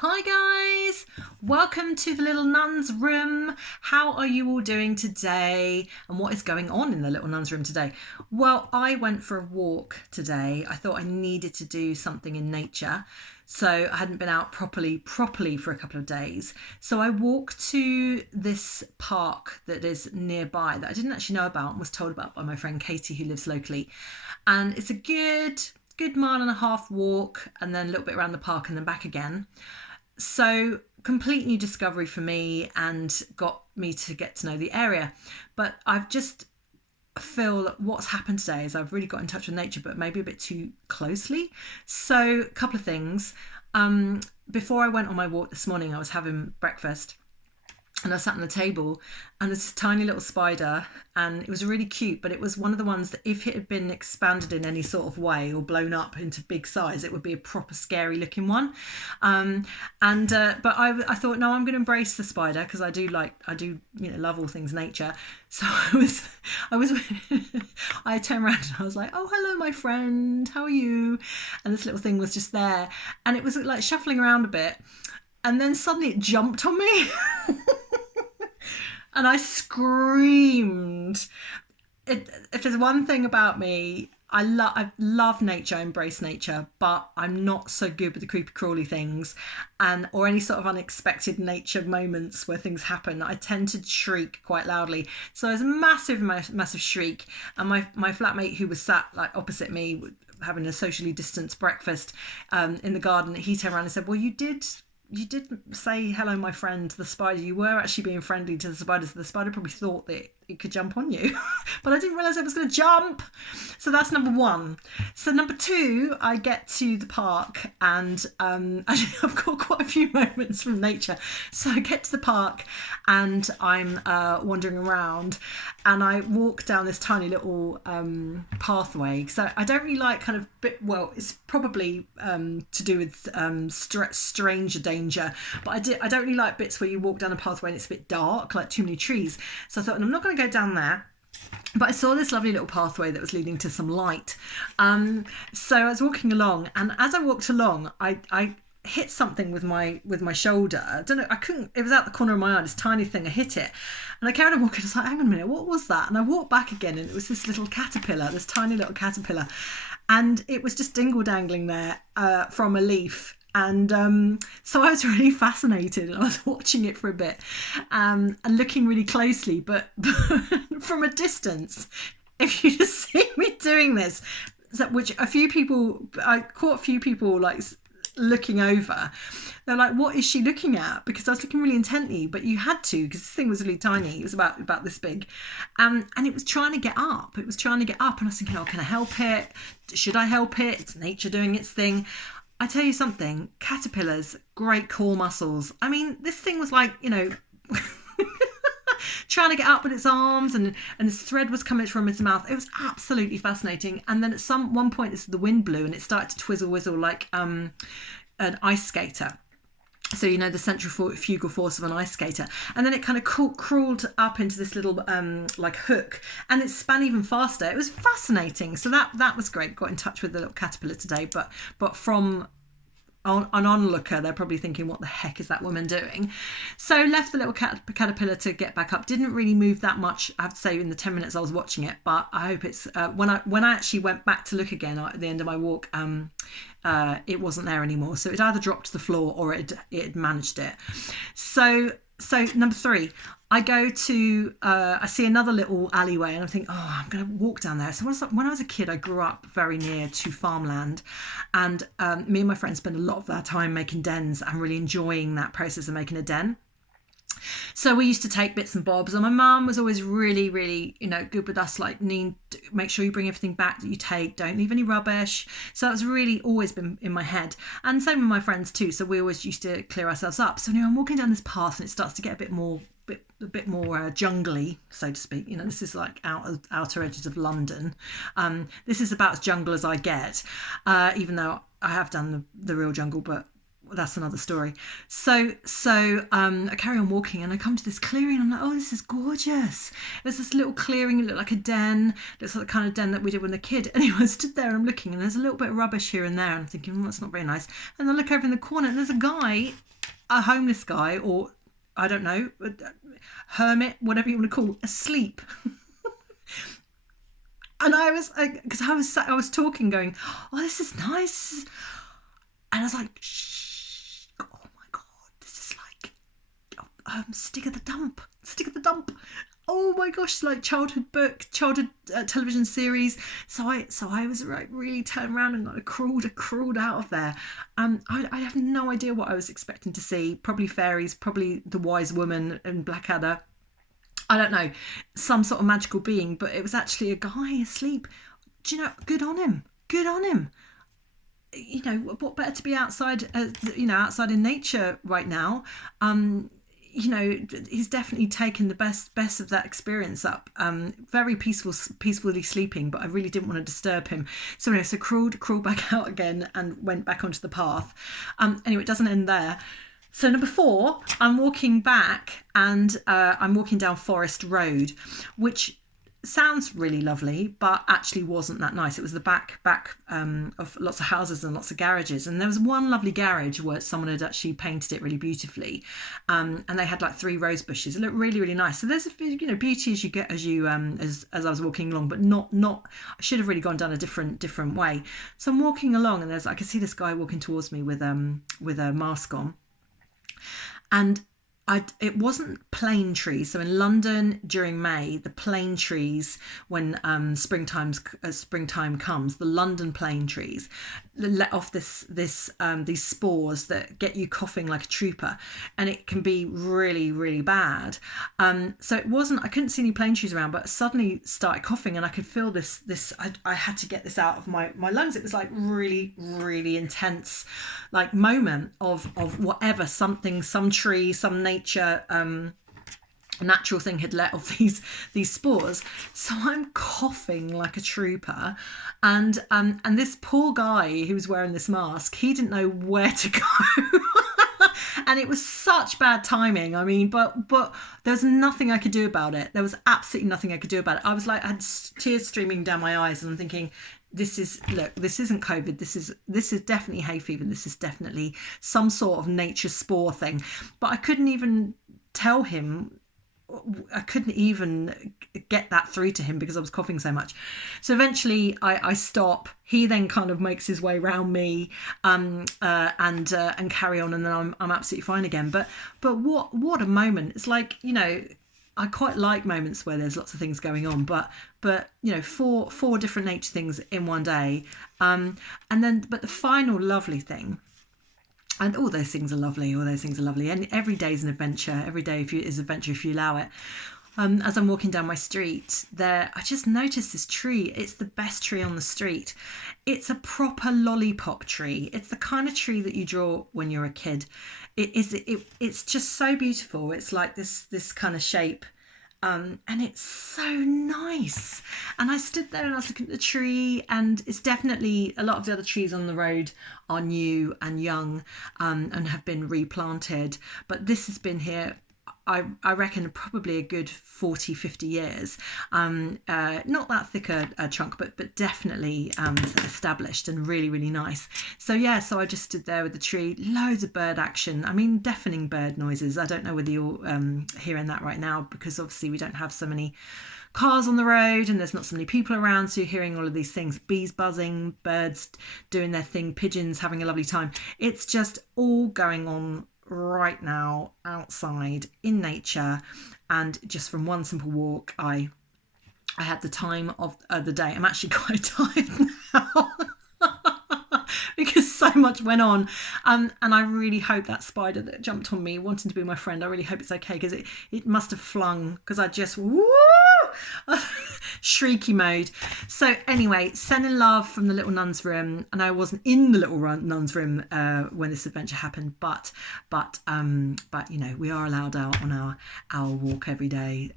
Hi guys, welcome to the Little Nun's Room. How are you all doing today? And what is going on in the Little Nun's Room today? Well, I went for a walk today. I thought I needed to do something in nature. So I hadn't been out properly for a couple of days. So I walked to this park that is nearby that I didn't actually know about and was told about by my friend Katie, who lives locally. And it's a good mile and a half walk and then a little bit around the park and then back again. So complete new discovery for me and got me to get to know the area. But I've just feel what's happened today is I've really got in touch with nature, but maybe a bit too closely. So a couple of things. Before I went on my walk this morning, I was having breakfast and I sat on the table and this tiny little spider, and it was really cute, but it was one of the ones that if it had been expanded in any sort of way or blown up into big size, it would be a proper scary looking one. But I thought, no, I'm going to embrace the spider because I do love all things nature. So I turned around and I was like, oh, hello, my friend, how are you? And this little thing was just there and it was like shuffling around a bit. And then suddenly it jumped on me and I screamed. If there's one thing about me, I love nature, I embrace nature, but I'm not so good with the creepy crawly things or any sort of unexpected nature moments where things happen. I tend to shriek quite loudly. So it was a massive shriek. And my flatmate, who was sat like opposite me having a socially distanced breakfast in the garden, he turned around and said, well, you did say hello, my friend, the spider. You were actually being friendly to the spider, so the spider probably thought that it could jump on you. But I didn't realise it was going to jump. So that's number one. So number two, I get to the park and I've got quite a few moments from nature. So I get to the park and I'm wandering around and I walk down this tiny little pathway. So I don't really like it's probably to do with stranger danger, but I don't really like bits where you walk down a pathway and it's a bit dark, like too many trees. So I thought, I'm not going to go down there. But I saw this lovely little pathway that was leading to some light. So I was walking along, and as I walked along, I hit something with my shoulder. I don't know, I couldn't, it was out the corner of my eye, this tiny thing. I hit it and I carried on walking. I was like, hang on a minute, what was that? And I walked back again and it was this little caterpillar, this tiny little caterpillar, and it was just dingle dangling there from a leaf. And so I was really fascinated and I was watching it for a bit and looking really closely, but from a distance, if you just see me doing this, which I caught a few people like looking over. They're like, what is she looking at? Because I was looking really intently, but you had to, because this thing was really tiny. It was about this big. And it was trying to get up. And I was thinking, oh, can I help it? Should I help it? It's nature doing its thing. I tell you something, caterpillars, great core muscles. I mean, this thing was like, trying to get up with its arms and this thread was coming from its mouth. It was absolutely fascinating. And then at one point, the wind blew and it started to twizzle whizzle like an ice skater. So, the centrifugal force of an ice skater. And then it kind of crawled up into this little like hook and it span even faster. It was fascinating. So that was great. Got in touch with the little caterpillar today. But from an onlooker, they're probably thinking, what the heck is that woman doing? So left the little caterpillar to get back up. Didn't really move that much, I have to say, in the 10 minutes I was watching it. But I hope it's when I actually went back to look again at the end of my walk, it wasn't there anymore. So it either dropped to the floor or it had managed it. So number three, I go to, I see another little alleyway and I think, oh, I'm going to walk down there. So when I was a kid, I grew up very near to farmland, and me and my friends spent a lot of our time making dens and really enjoying that process of making a den. So we used to take bits and bobs, and my mum was always really, really, good with us, like, make sure you bring everything back that you take, don't leave any rubbish. So that's really always been in my head, and same with my friends too. So we always used to clear ourselves up. So I'm walking down this path and it starts to get a bit more jungly, so to speak. This is like outer edges of London. This is about as jungle as I get, even though I have done the real jungle, but that's another story. So I carry on walking and I come to this clearing. I'm like, oh, this is gorgeous. There's this little clearing. It looked like a den. Looks like the kind of den that we did when a kid. Anyway, I stood there and I'm looking, and there's a little bit of rubbish here and there. And I'm thinking, well, that's not very nice. And I look over in the corner and there's a guy, a homeless guy, or I don't know, a hermit, whatever you want to call, asleep. And I was, because I was talking, going, oh, this is nice. And I was like, shh, oh my God, this is like Stig of the Dump. Stig of the Dump. Oh my gosh, like childhood book, childhood television series. So I was like really turned around and I crawled out of there. I have no idea what I was expecting to see. Probably fairies, probably the wise woman and Blackadder. I don't know, some sort of magical being, but it was actually a guy asleep. Do you know, good on him. Good on him. You know, what better to be outside, outside in nature right now. You know, he's definitely taken the best of that experience up. Very peacefully sleeping, but I really didn't want to disturb him. So anyway, crawled back out again and went back onto the path. Anyway, it doesn't end there. So number 4, I'm walking back and I'm walking down Forest Road, which sounds really lovely, but actually wasn't that nice. It was the back of lots of houses and lots of garages. And there was one lovely garage where someone had actually painted it really beautifully. And they had like 3 rose bushes. It looked really, really nice. So there's, beauty as you get as I was walking along, but not, I should have really gone down a different way. So I'm walking along and I can see this guy walking towards me with a mask on. And it wasn't plane trees. So in London during May, the plane trees, when springtime comes, the London plane trees let off these spores that get you coughing like a trooper, and it can be really, really bad. So it wasn't. I couldn't see any plane trees around, but suddenly started coughing, and I could feel this. I had to get this out of my lungs. It was like really, really intense, like moment of whatever, something, some tree, some nature, a natural thing had let off these spores. So I'm coughing like a trooper, and this poor guy who was wearing this mask, he didn't know where to go. And it was such bad timing. I mean, but there was nothing I could do about it. There was absolutely nothing I could do about it. I was like, I had tears streaming down my eyes, and I'm thinking, this isn't COVID. This is definitely hay fever. This is definitely some sort of nature spore thing. But I couldn't even tell him. I couldn't even get that through to him because I was coughing so much. So eventually I stop. He then kind of makes his way around me and carry on, and then I'm absolutely fine again. But what a moment. It's like, I quite like moments where there's lots of things going on, but four different nature things in one day. But the final lovely thing, and all those things are lovely. And every day is an adventure. Every day is an adventure if you allow it. As I'm walking down my street there, I just noticed this tree. It's the best tree on the street. It's a proper lollipop tree. It's the kind of tree that you draw when you're a kid. It's just so beautiful. It's like this kind of shape. And it's so nice. And I stood there and I was looking at the tree, and it's definitely, a lot of the other trees on the road are new and young, and have been replanted. But this has been here, I reckon, probably a good 40, 50 years. Not that thick a chunk, but definitely established and really, really nice. So I just stood there with the tree, loads of bird action. I mean, deafening bird noises. I don't know whether you're hearing that right now, because obviously we don't have so many cars on the road and there's not so many people around, so you're hearing all of these things: bees buzzing, birds doing their thing, pigeons having a lovely time. It's just all going on right now outside in nature, and just from one simple walk I had the time of the day. I'm actually quite tired now because so much went on, and I really hope that spider that jumped on me wanting to be my friend, I really hope it's okay, because it must have flung, because I just shrieky mode. So anyway, sending love from the little nun's room, and I wasn't in the little nun's room when this adventure happened, but we are allowed out on our walk every day,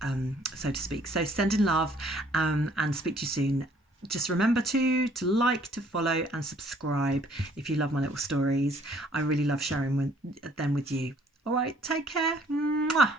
so to speak. So sending love, and speak to you soon. just remember to like, to follow and subscribe if you love my little stories. I really love sharing them with you. All right, take care. Mwah.